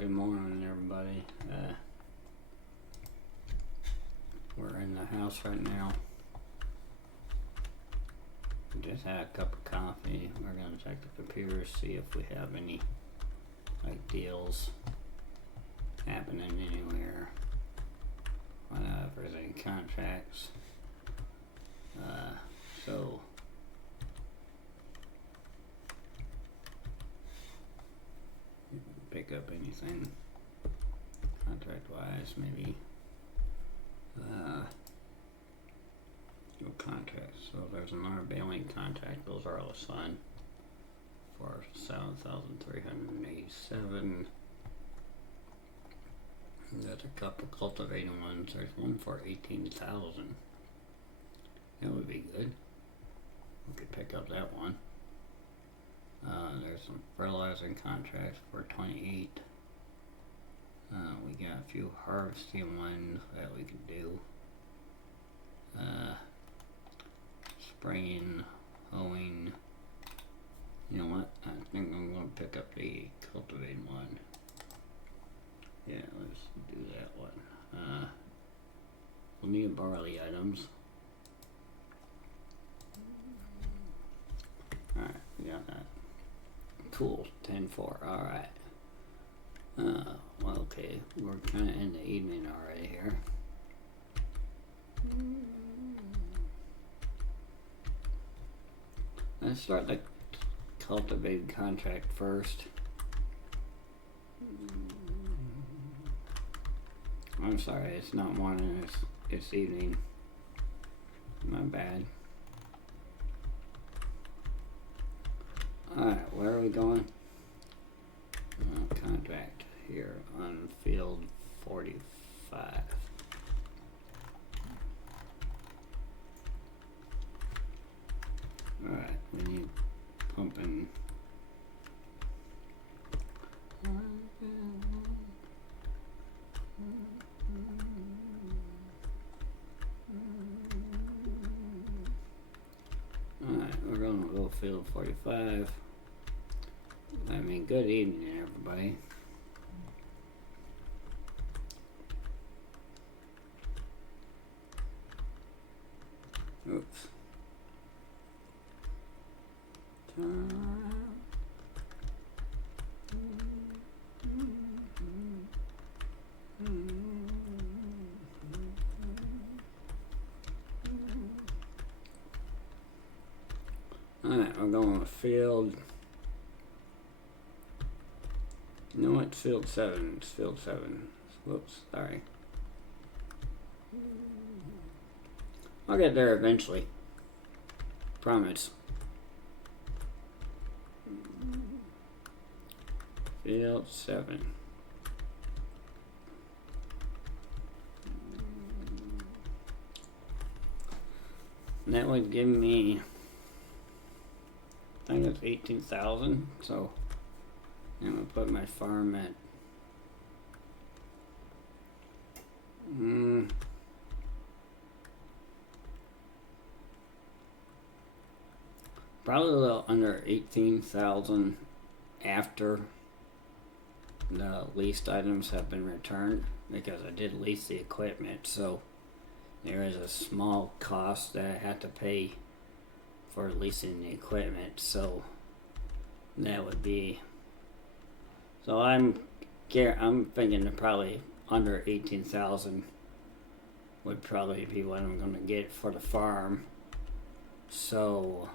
good morning, everybody. We're in the house right now. Just had a cup of coffee. We're gonna check the computer, see if we have any like deals happening anywhere. Find out if there's any contracts. So pick up anything contract wise, maybe no contracts. So there's another bailing contract. Those are always fun for 7,387. There's a couple cultivating ones. There's one for 18,000. That would be good. We could pick up that one. There's some fertilizing contracts for 28. We got a few harvesting ones that we could do. Spraying, hoeing. You know what? I think I'm going to pick up the cultivating one. Yeah, let's do that one. We'll need barley items. Alright, we got that. Cool, 10-4, alright. Well, okay, we're kind of in the evening already here. Let's start the cultivated contract first. I'm sorry, it's not morning, it's evening. My bad. Alright, where are we going? Contract here on field 45. Alright, we need pumping. Alright, we're gonna go field 45. I mean, good evening, everybody. Oops. Turn around. Alright, we're going to field. You know what? Field 7. It's field 7. Whoops, sorry. I'll get there eventually. Promise. Field 7. And that would give me, I think it's 18,000. So I'm gonna put my farm at probably a little under 18,000 after the leased items have been returned, because I did lease the equipment, so there is a small cost that I have to pay for leasing the equipment, so that would be, so I'm thinking that probably under 18,000 would probably be what I'm going to get for the farm. So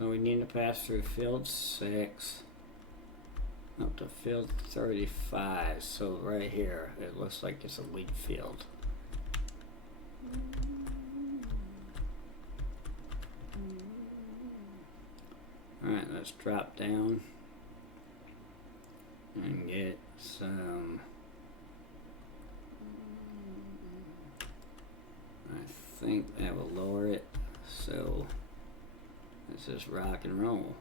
we need to pass through field 6 up to field 35. So right here, it looks like it's a wheat field. Alright, let's drop down and get some. I think that will lower it. So let's just rock and roll.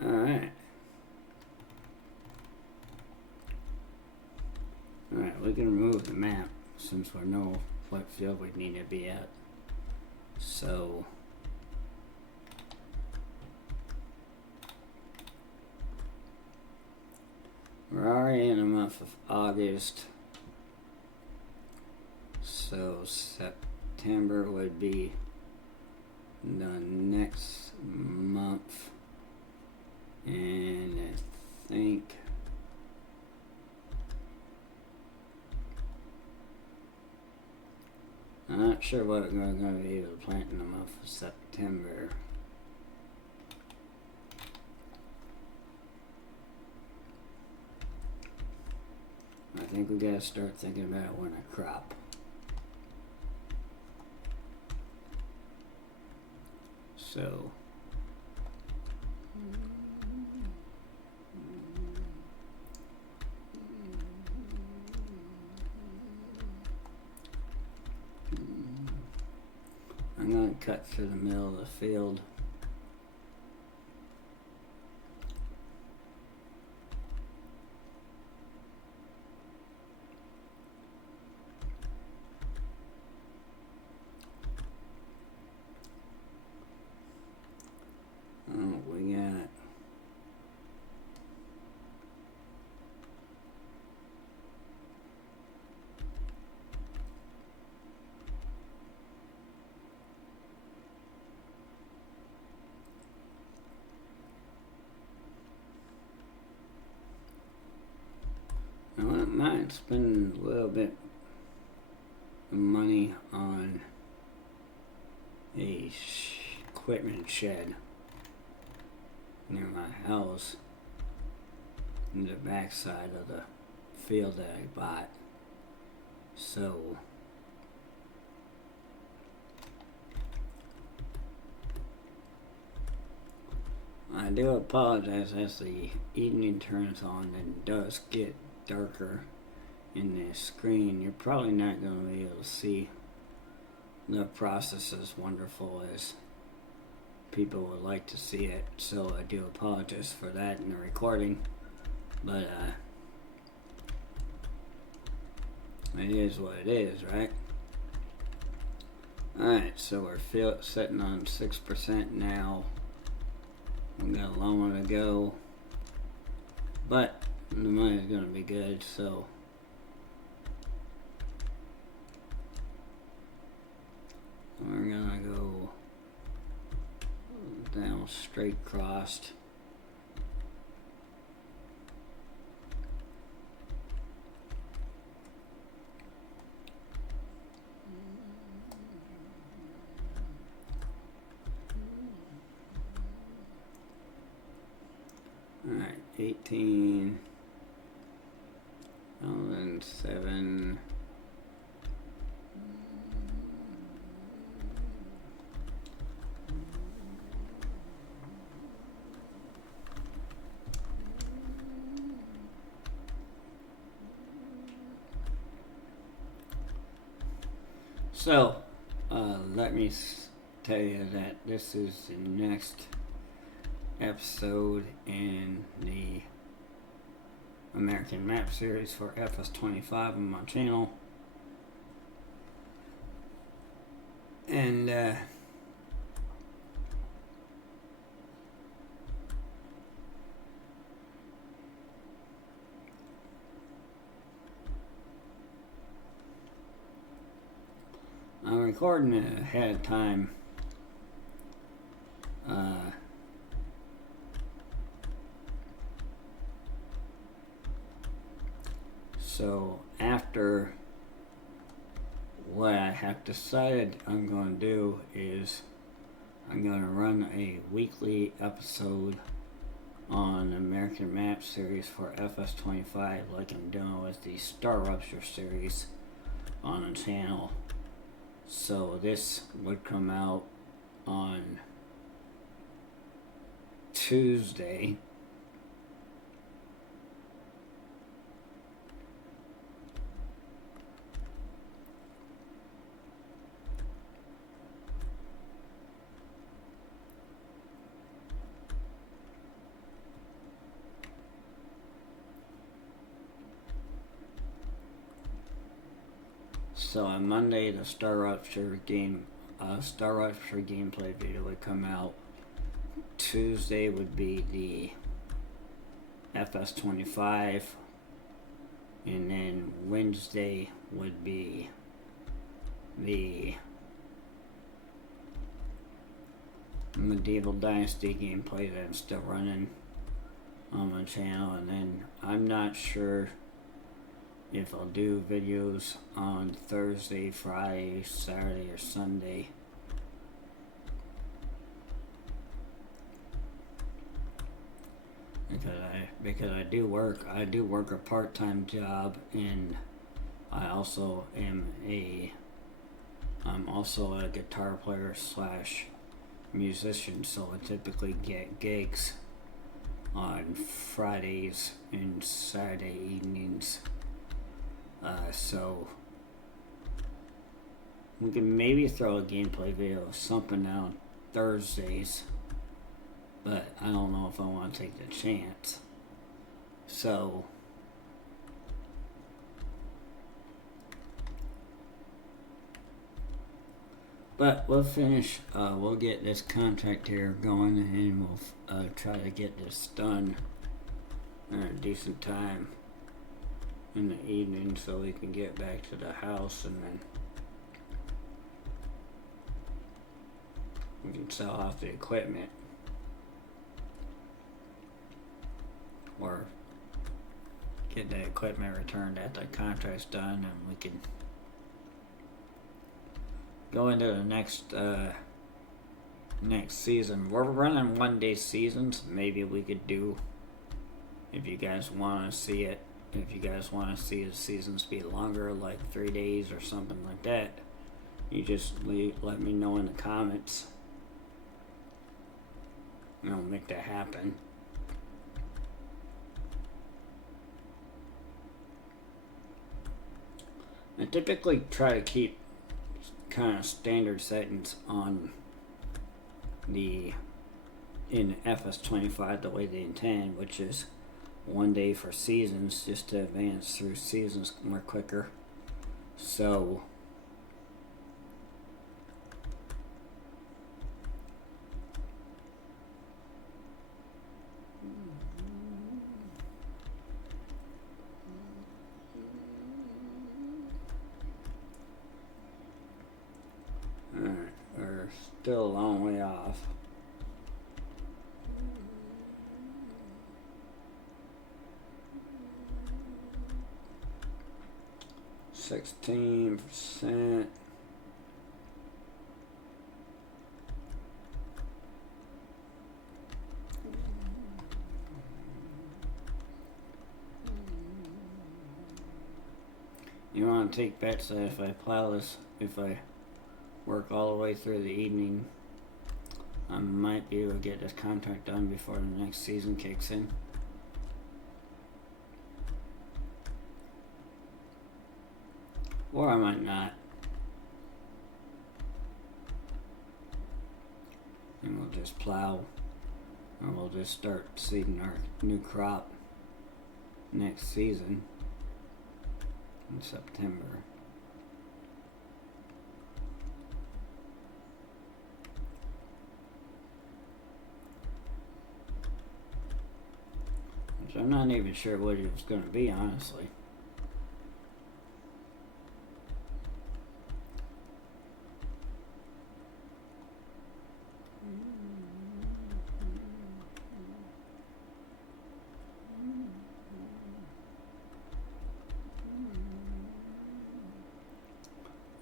Alright. Alright, we can remove the map since we know what field we need to be at. So we're already in the month of August. So September would be the next month. And I think I'm not sure what we're going to be able to plant in the month of September. I think we gotta start thinking about winter crop. So I'm going to cut through the middle of the field. Oh, we got I wouldn't mind spending a little bit of money on a equipment shed near my house in the backside of the field that I bought. So I do apologize as the evening turns on and it does get darker in this screen. You're probably not going to be able to see the process as wonderful as people would like to see it, so I do apologize for that in the recording, but it is what it is, right? Alright, so we're sitting on 6% now. We got a long way to go, but the money's gonna be good, so we're gonna go down straight crossed. Alright, 18 and 7. So, let me tell you that this is the next episode in the American Map series for FS25 on my channel. And I'm recording it ahead of time. So after what I have decided I'm going to do is I'm going to run a weekly episode on American Map series for FS25 like I'm doing with the Star Rupture series on the channel. So this would come out on Tuesday. So on Monday, the Star Rupture gameplay video would come out. Tuesday would be the FS25, and then Wednesday would be the Medieval Dynasty gameplay that I'm still running on my channel, and then I'm not sure if I'll do videos on Thursday, Friday, Saturday, or Sunday. Because I do work a part-time job, and I'm also a guitar player slash musician, so I typically get gigs on Fridays and Saturday evenings. So we can maybe throw a gameplay video or something out Thursdays, but I don't know if I want to take the chance. So but we'll finish, we'll get this contract here going, and we'll try to get this done in a decent time in the evening so we can get back to the house, and then we can sell off the equipment or get the equipment returned after the contract's done, and we can go into the next season. We're running 1-day seasons. Maybe we could do, if you guys want to see it, if you guys want to see the seasons be longer, like 3 days or something like that, you just let me know in the comments, and I'll make that happen. I typically try to keep kind of standard settings on in FS25 the way they intend, which is 1 day for seasons, just to advance through seasons more quicker. So alright, we're still a long way off. %. You want to take bets that if I plow this, if I work all the way through the evening, I might be able to get this contract done before the next season kicks in. Or I might not. And we'll just plow, or we'll just start seeding our new crop next season in September. Which I'm not even sure what it was going to be, honestly.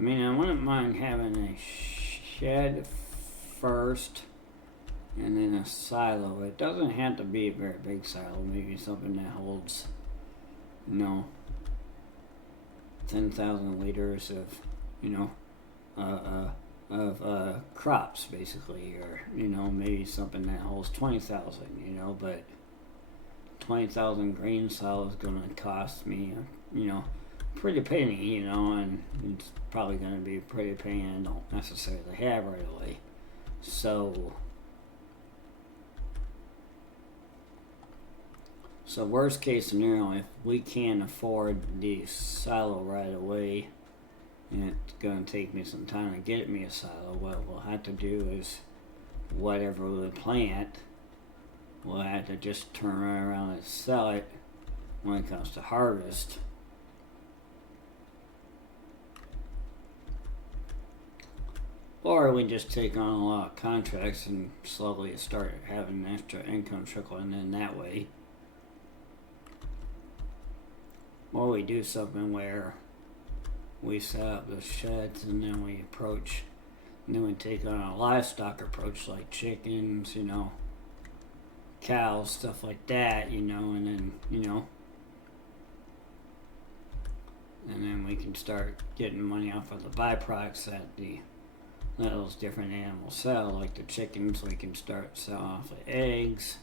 mean, I wouldn't mind having a shed first and then a silo. It doesn't have to be a very big silo. Maybe something that holds, 10,000 liters of, crops basically, or maybe something that holds 20,000. But 20,000 grain silo is going to cost me, pretty penny, and it's probably going to be a pretty penny I don't necessarily have right away. So worst case scenario, if we can't afford the silo right away, and it's going to take me some time to get me a silo, what we'll have to do is whatever we plant, we'll have to just turn right around and sell it when it comes to harvest. Or we just take on a lot of contracts and slowly start having extra income trickling in that way. Or we do something where we set up the sheds and then we take on a livestock approach like chickens, cows, stuff like that, and then we can start getting money off of the byproducts that those different animals sell. Like the chickens, we can start selling off the eggs,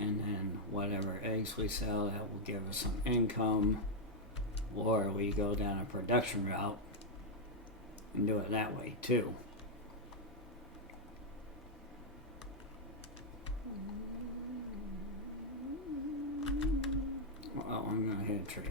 and then whatever eggs we sell, that will give us some income. Or we go down a production route and do it that way too. Well, I'm gonna hit a tree.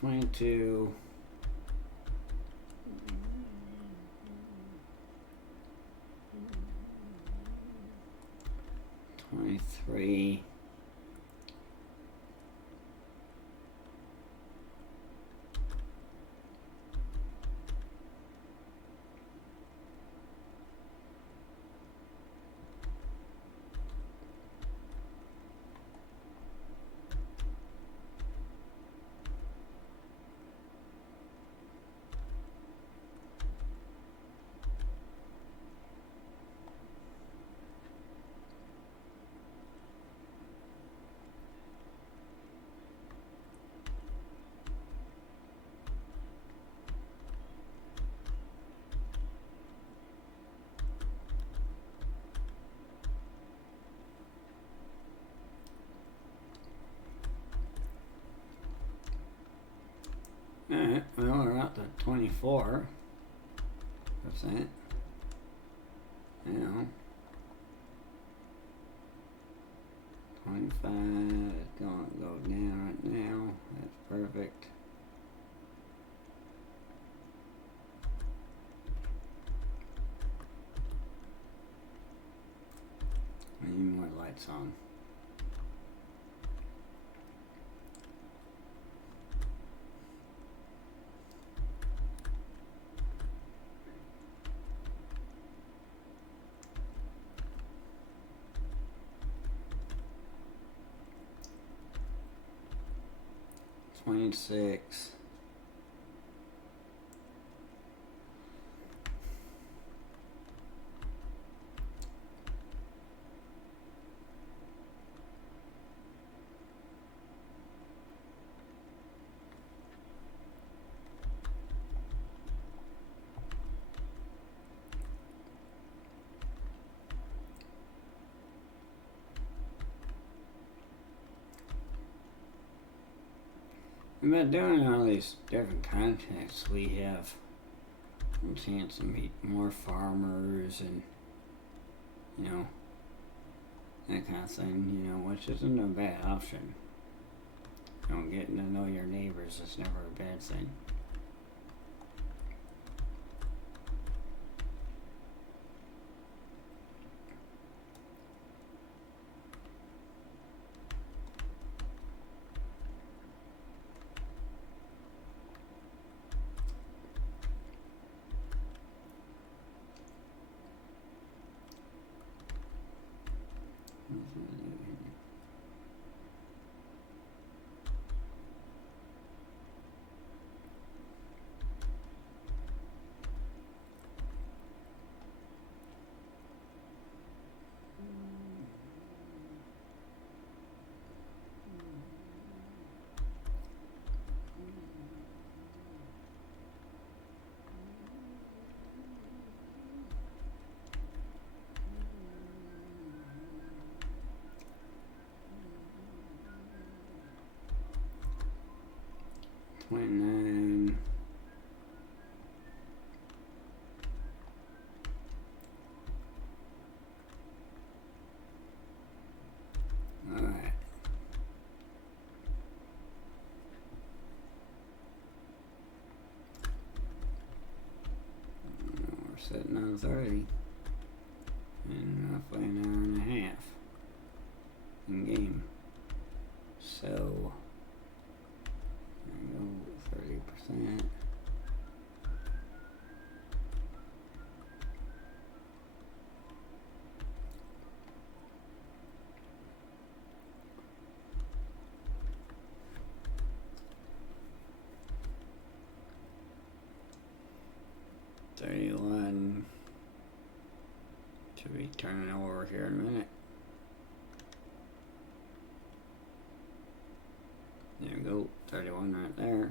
$22. 23. Alright, well, we're out to 24%. 25 is going to go down right now. That's perfect. I need more lights on. $26. By doing all these different contacts, we have a chance to meet more farmers and, that kind of thing, which isn't a bad option. Getting to know your neighbors is never a bad thing. 29. Alright. We're sitting on 30. And roughly an hour and a half in game. So, there you go, 30%. $31 should be turning over here in a minute. There we go, 31 right there.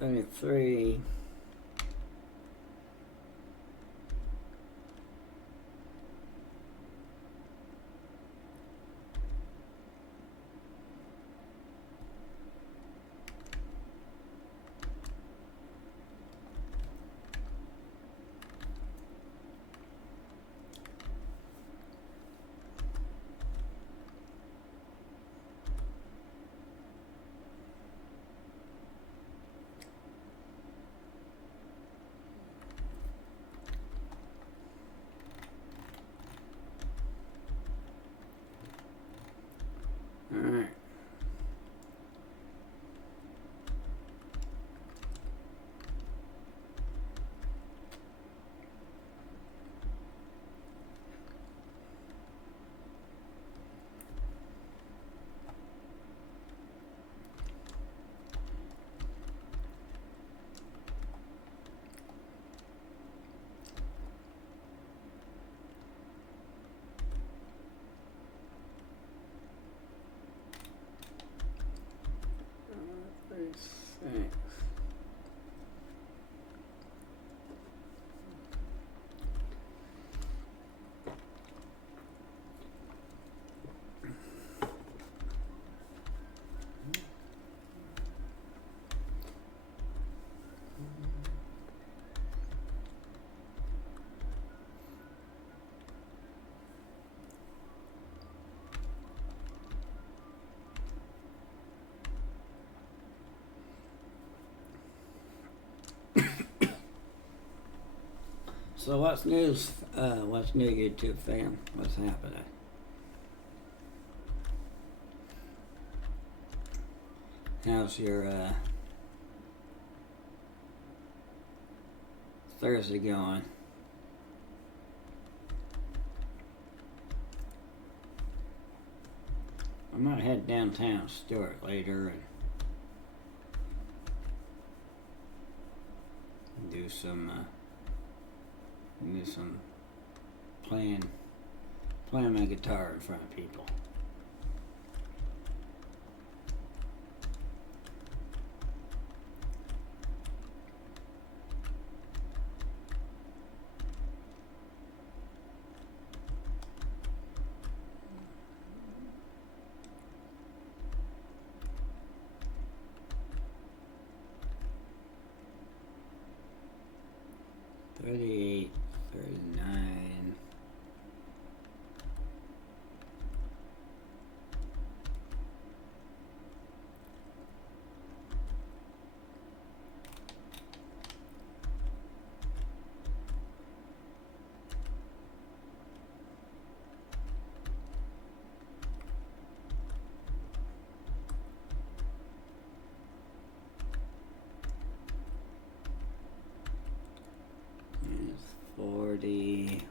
$33. All right. Thanks. So what's news? What's new, YouTube fam? What's happening? How's your Thursday going? I might head downtown Stuart later and do some playing my guitar in front of people. $38, $39. 40.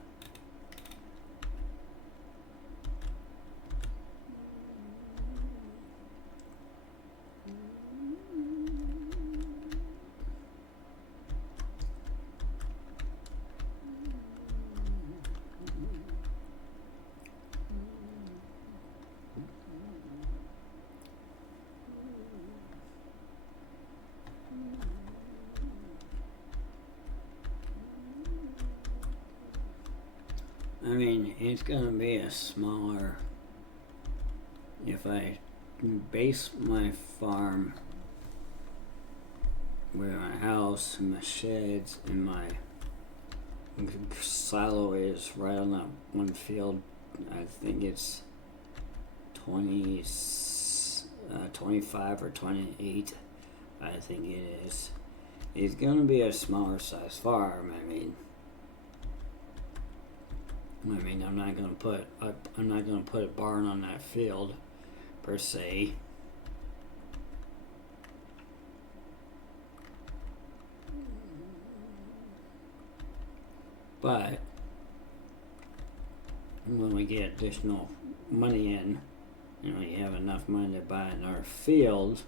I mean, it's gonna be a smaller, if I base my farm where my house and my sheds and my silo is right on that one field, I think it's 25 or 28, I think it is. It's gonna be a smaller size farm. I mean, I'm not gonna put a barn on that field, per se. But when we get additional money in, you have enough money to buy another field,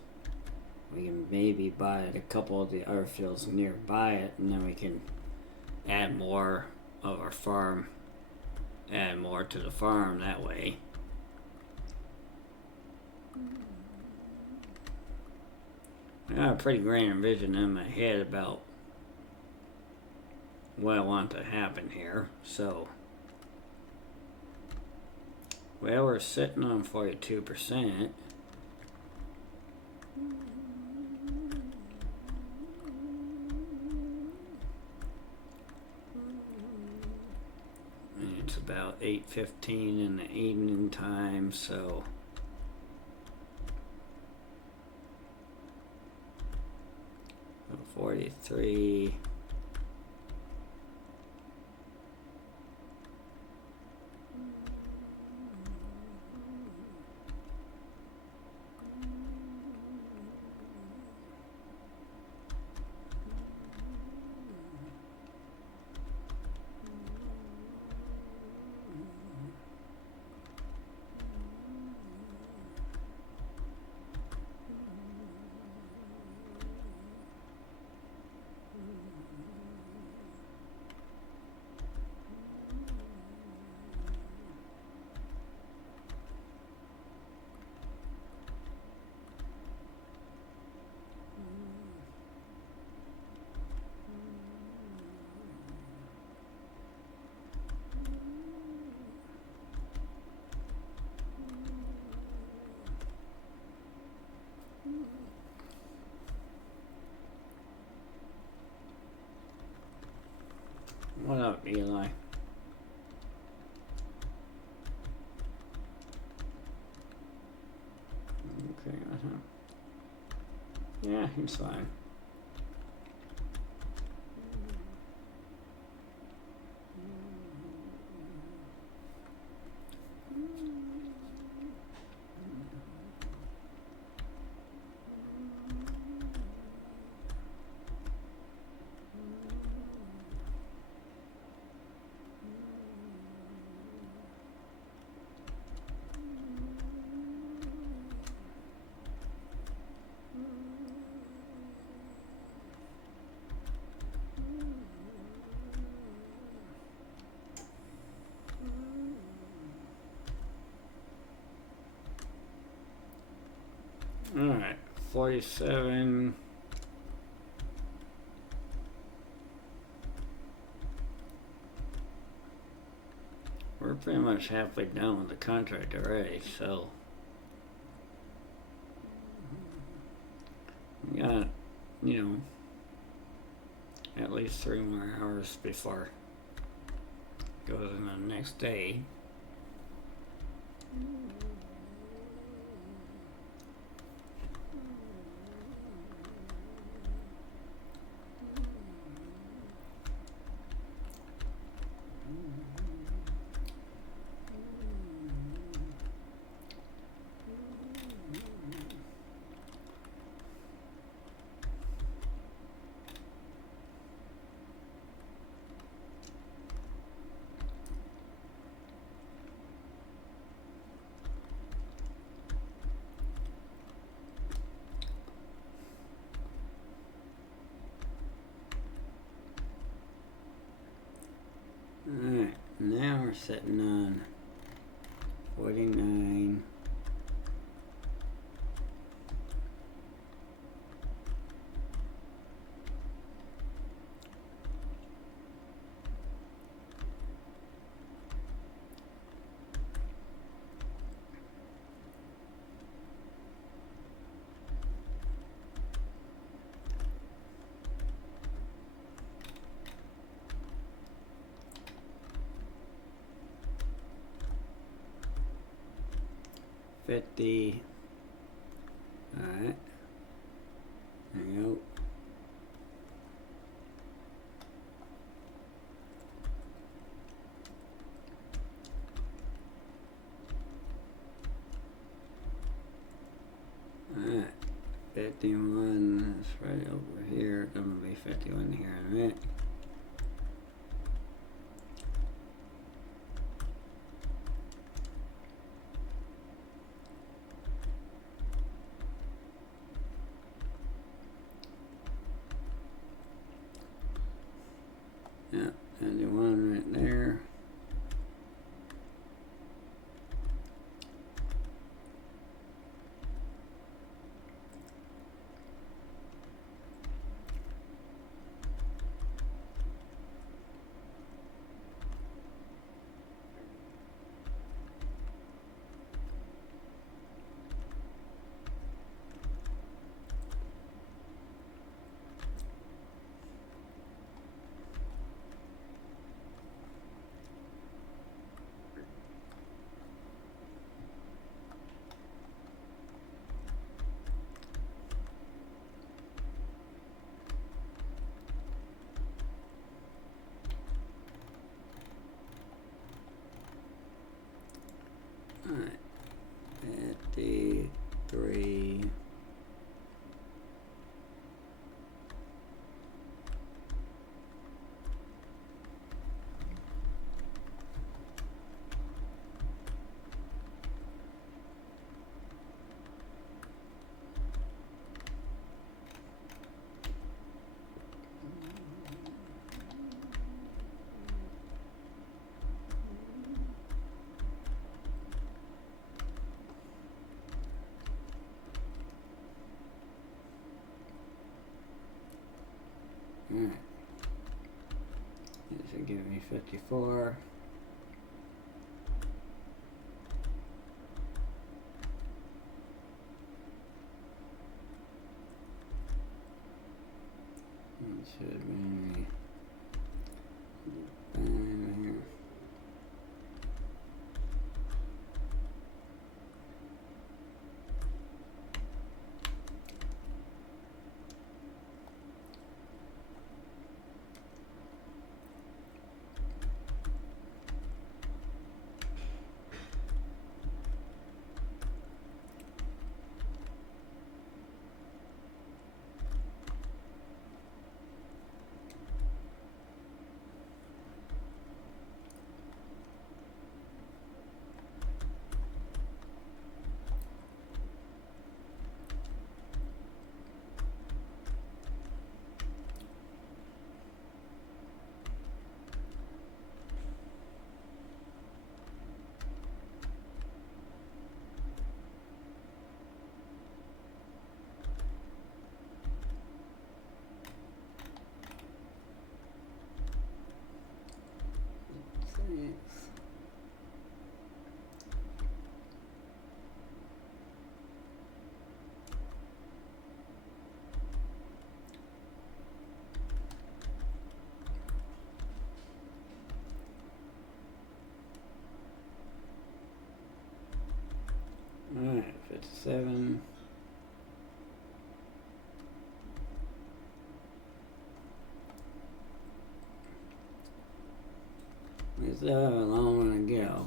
we can maybe buy a couple of the other fields nearby it, and then we can add more of our farm. Add more to the farm that way. I got a pretty grand vision in my head about what I want to happen here. So, well, we're sitting on 42%. It's about 8:15 in the evening time, so 43. What up, Eli? Okay, yeah, he's fine. Alright, 47. We're pretty much halfway done with the contract already, so we got, at least 3 more hours before it goes in the next day. sitting on 49. $50. Alright. There you go. Alright. 51. That's right over here. Gonna be 51 here in a minute. Yeah, and the one right there. Alright, 53. Alright. This will give me 54. It should be here. Alright, 57. We still have a long one to go.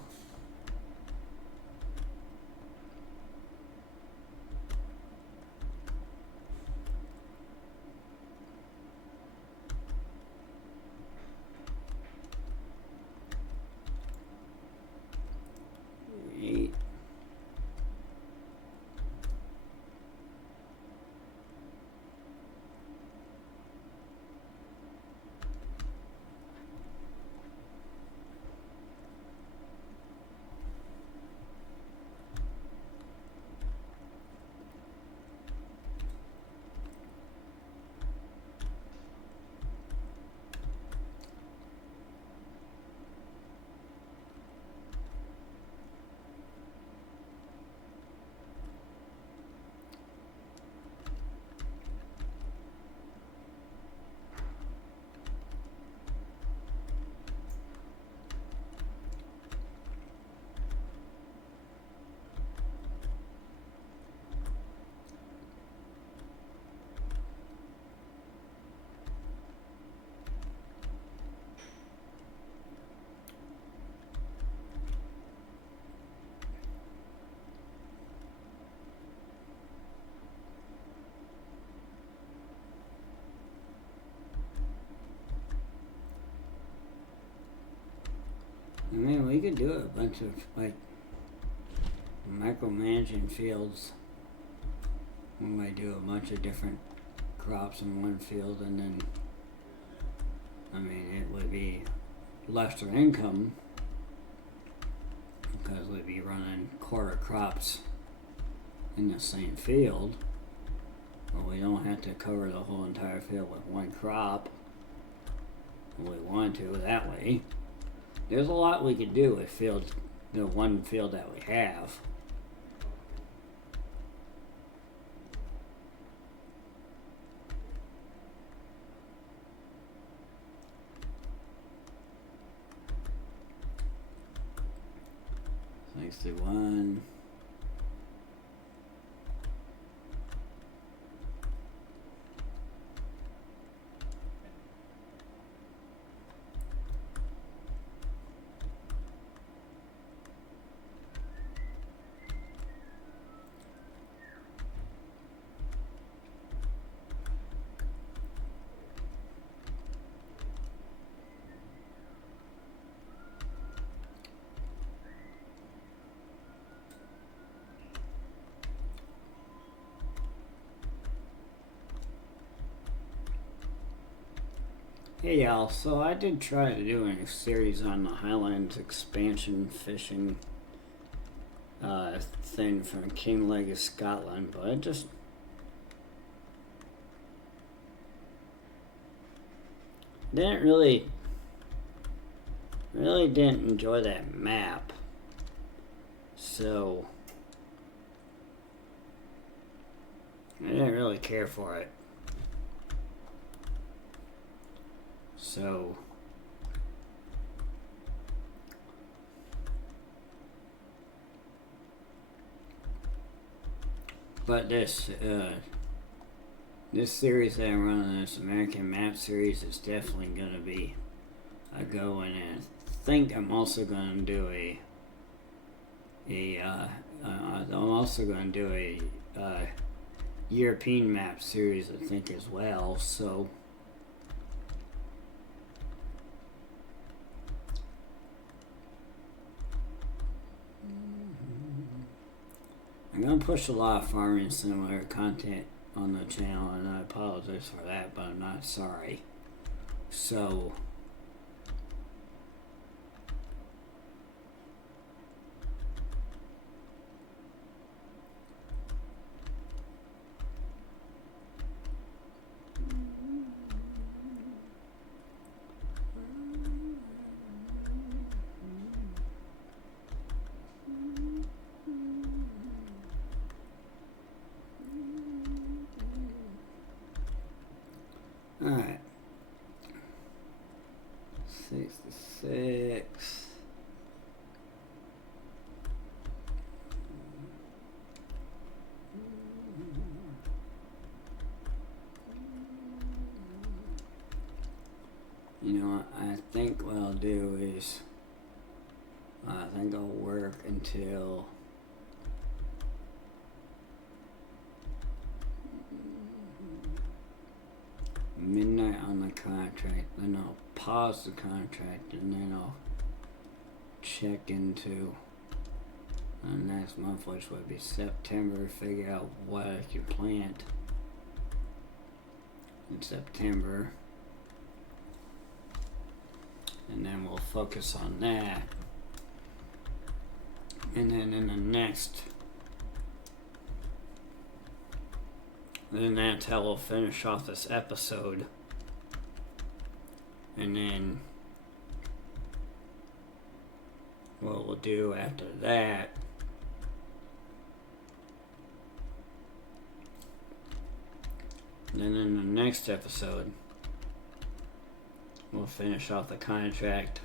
I mean, we could do a bunch of, like, micromanaging fields. We might do a bunch of different crops in one field, and then, I mean, it would be lesser income because we'd be running quarter crops in the same field, but we don't have to cover the whole entire field with one crop if we want to that way. There's a lot we could do with fields, the one field that we have. Thanks to one. Hey y'all, so I did try to do a series on the Highlands expansion fishing thing from King Leg of Scotland, but I just didn't really didn't enjoy that map, so I didn't really care for it. So but this series that I'm running, this American map series, is definitely gonna be a go, and I think I'm also gonna do a European map series, I think, as well. So I'm gonna push a lot of farming similar content on the channel, and I apologize for that, but I'm not sorry. So alright. 66. You know what, I think what I'll do is I think I'll work until midnight on the contract, then I'll pause the contract, and then I'll check into the next month, which would be September, figure out what I can plant in September, and then we'll focus on that. And then in the next, then that's how we'll finish off this episode. And then what we'll do after that, then in the next episode, we'll finish off the contract.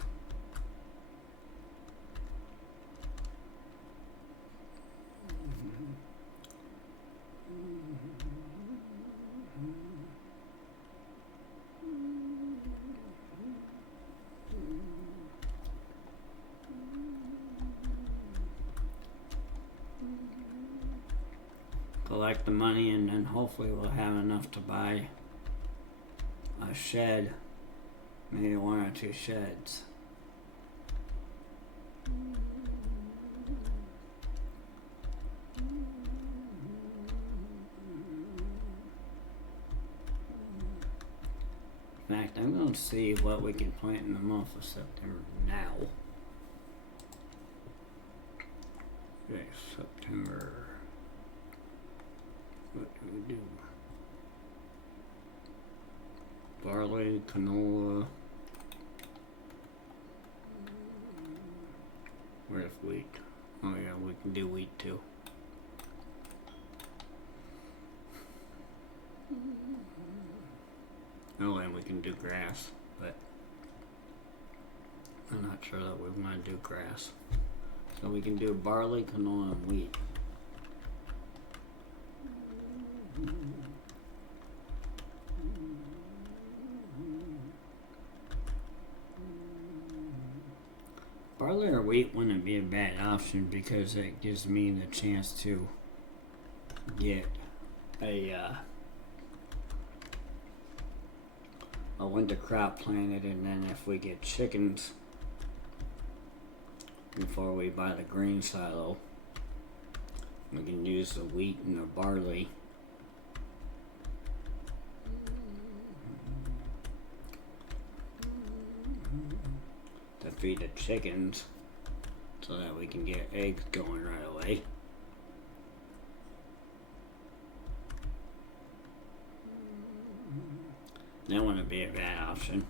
Collect the money, and then hopefully we'll have enough to buy a shed, maybe 1 or 2 sheds. In fact, I'm going to see what we can plant in the month of September now. Okay, September. What do we do? Barley, canola. Where's wheat? Oh yeah, we can do wheat too. Oh, and we can do grass, but I'm not sure that we want to do grass. So we can do barley, canola, and wheat. Barley or wheat wouldn't be a bad option because it gives me the chance to get a winter crop planted, and then if we get chickens before we buy the grain silo, we can use the wheat and the barley to feed the chickens so that we can get eggs going right away. That wouldn't be a bad option.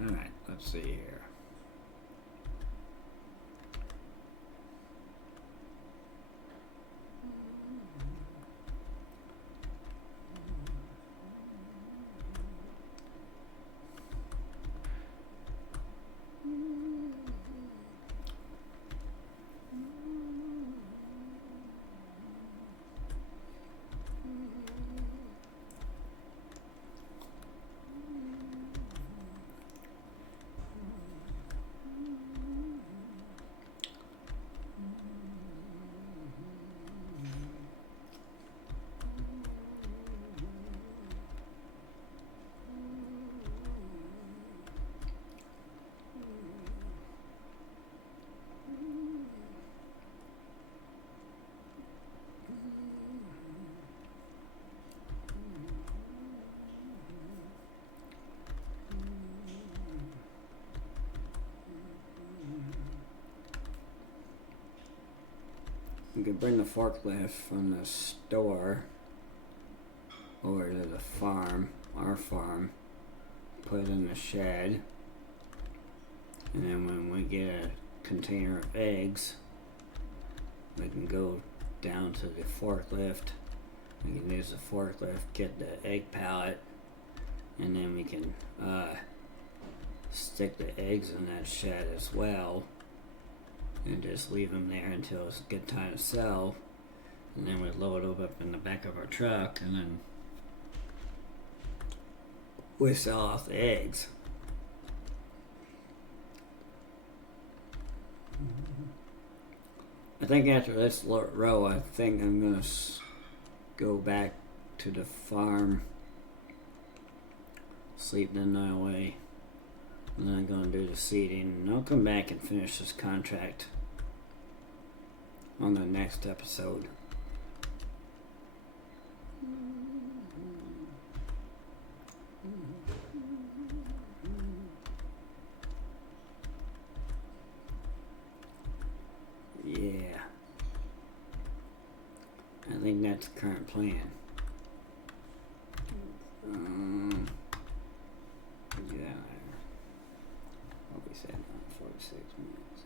Alright, let's see here. You can bring the forklift from the store over to the farm, our farm, put it in the shed, and then when we get a container of eggs, we can go down to the forklift. We can use the forklift, get the egg pallet, and then we can stick the eggs in that shed as well, and just leave them there until it's a good time to sell, and then we load them up in the back of our truck, and then we sell off the eggs. I think after this row, I think I'm gonna go back to the farm, sleep the night away, and then I'm gonna do the seeding, and I'll come back and finish this contract on the next episode. Yeah, I think that's the current plan. Yeah, what we said, 46 minutes.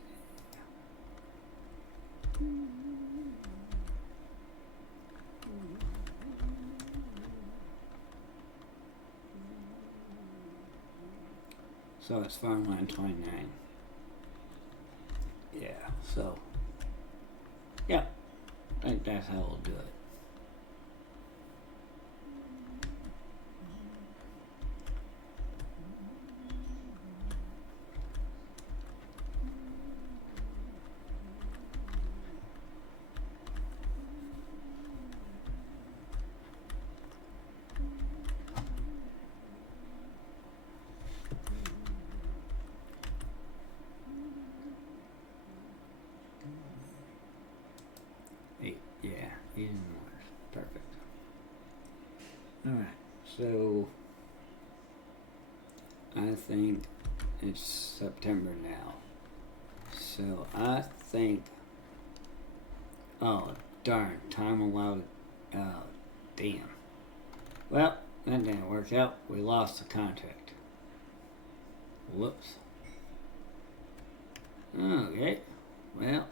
So it's farmland 29. Yeah, so yeah, I think that's how we'll do it. Yeah, even more. Alright, so I think it's September now. So I think, oh darn, time allowed, oh damn. Well, that didn't work out. We lost the contract. Whoops. Okay, well,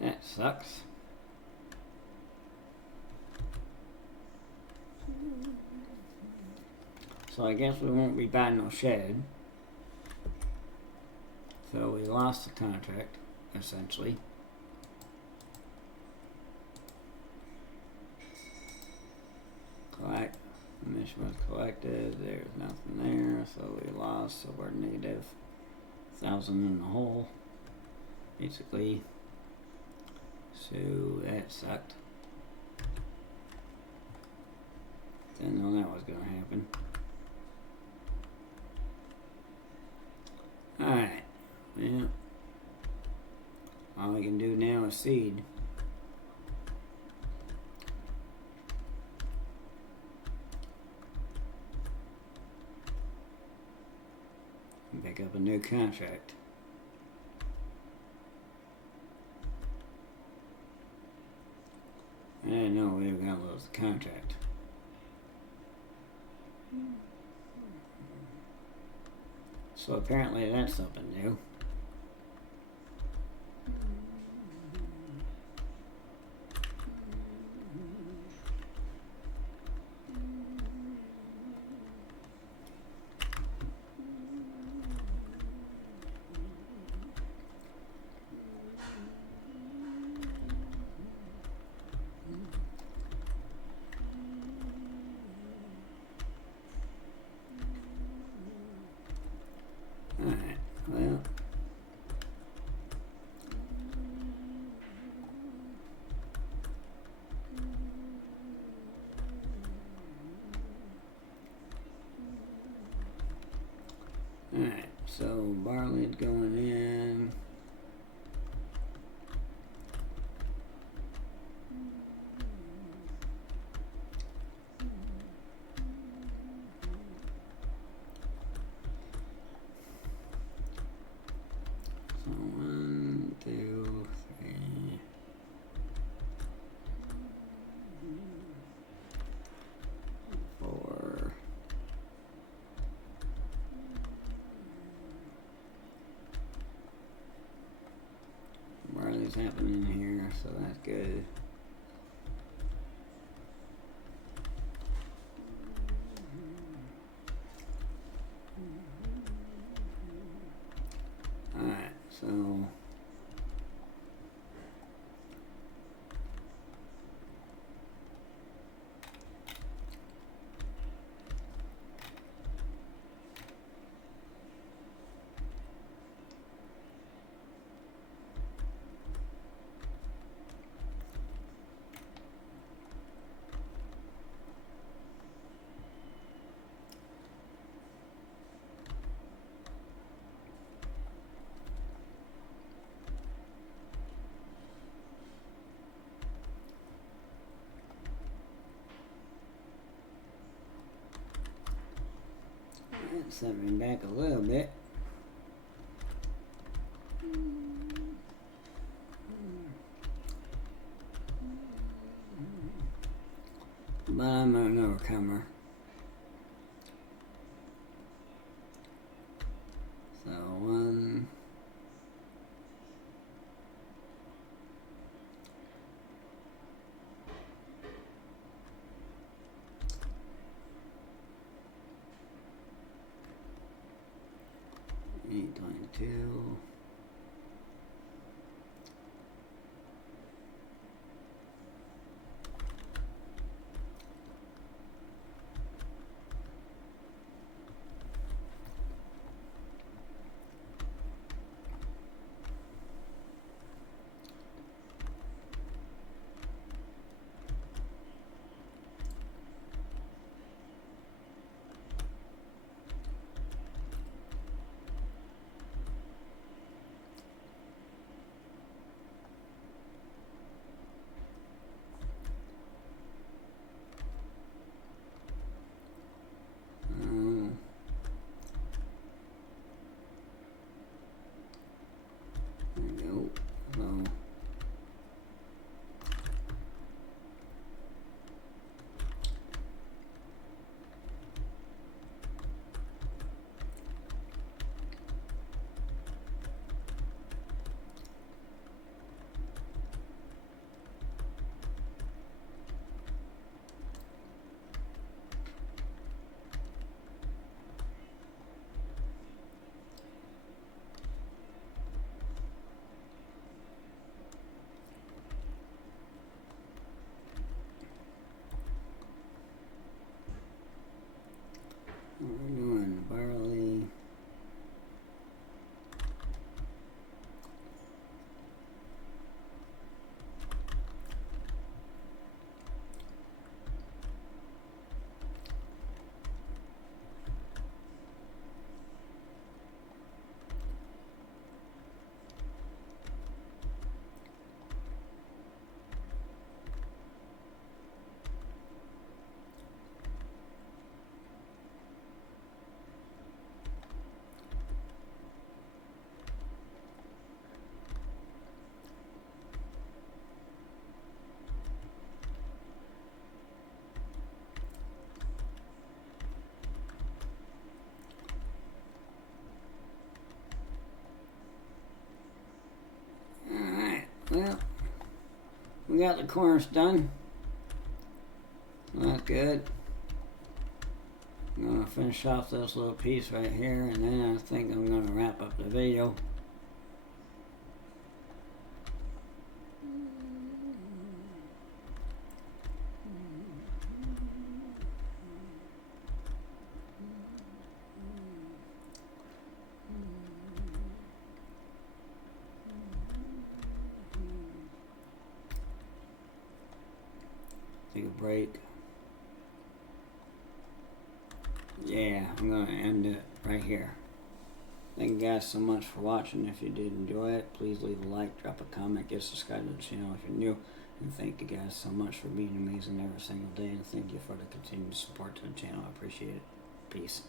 that sucks. So I guess we won't be buying no shed. So we lost the contract, essentially. Collect. Mission was collected. There's nothing there, so we lost. So we're negative 1,000 in the hole, basically. So that sucked. Didn't know that was gonna happen. Alright. Well, all we can do now is seed. Pick up a new contract. I didn't know we were gonna lose the contract. So apparently that's something new. Alright, well. Alright, so barley's going in. So 1, 2, 3. 4. Barley's happening here, so that's good. Alright, so that sent me back a little bit. But I'm an overcomer. So 1. $8.22. Well, we got the corners done. That's good. I'm gonna finish off this little piece right here, and then I think I'm gonna wrap up the video. Take a break. Yeah, I'm gonna end it right here. Thank you guys so much for watching. If you did enjoy it, please leave a like, drop a comment, get subscribed to the channel if you're new. And thank you guys so much for being amazing every single day. And thank you for the continued support to the channel. I appreciate it. Peace.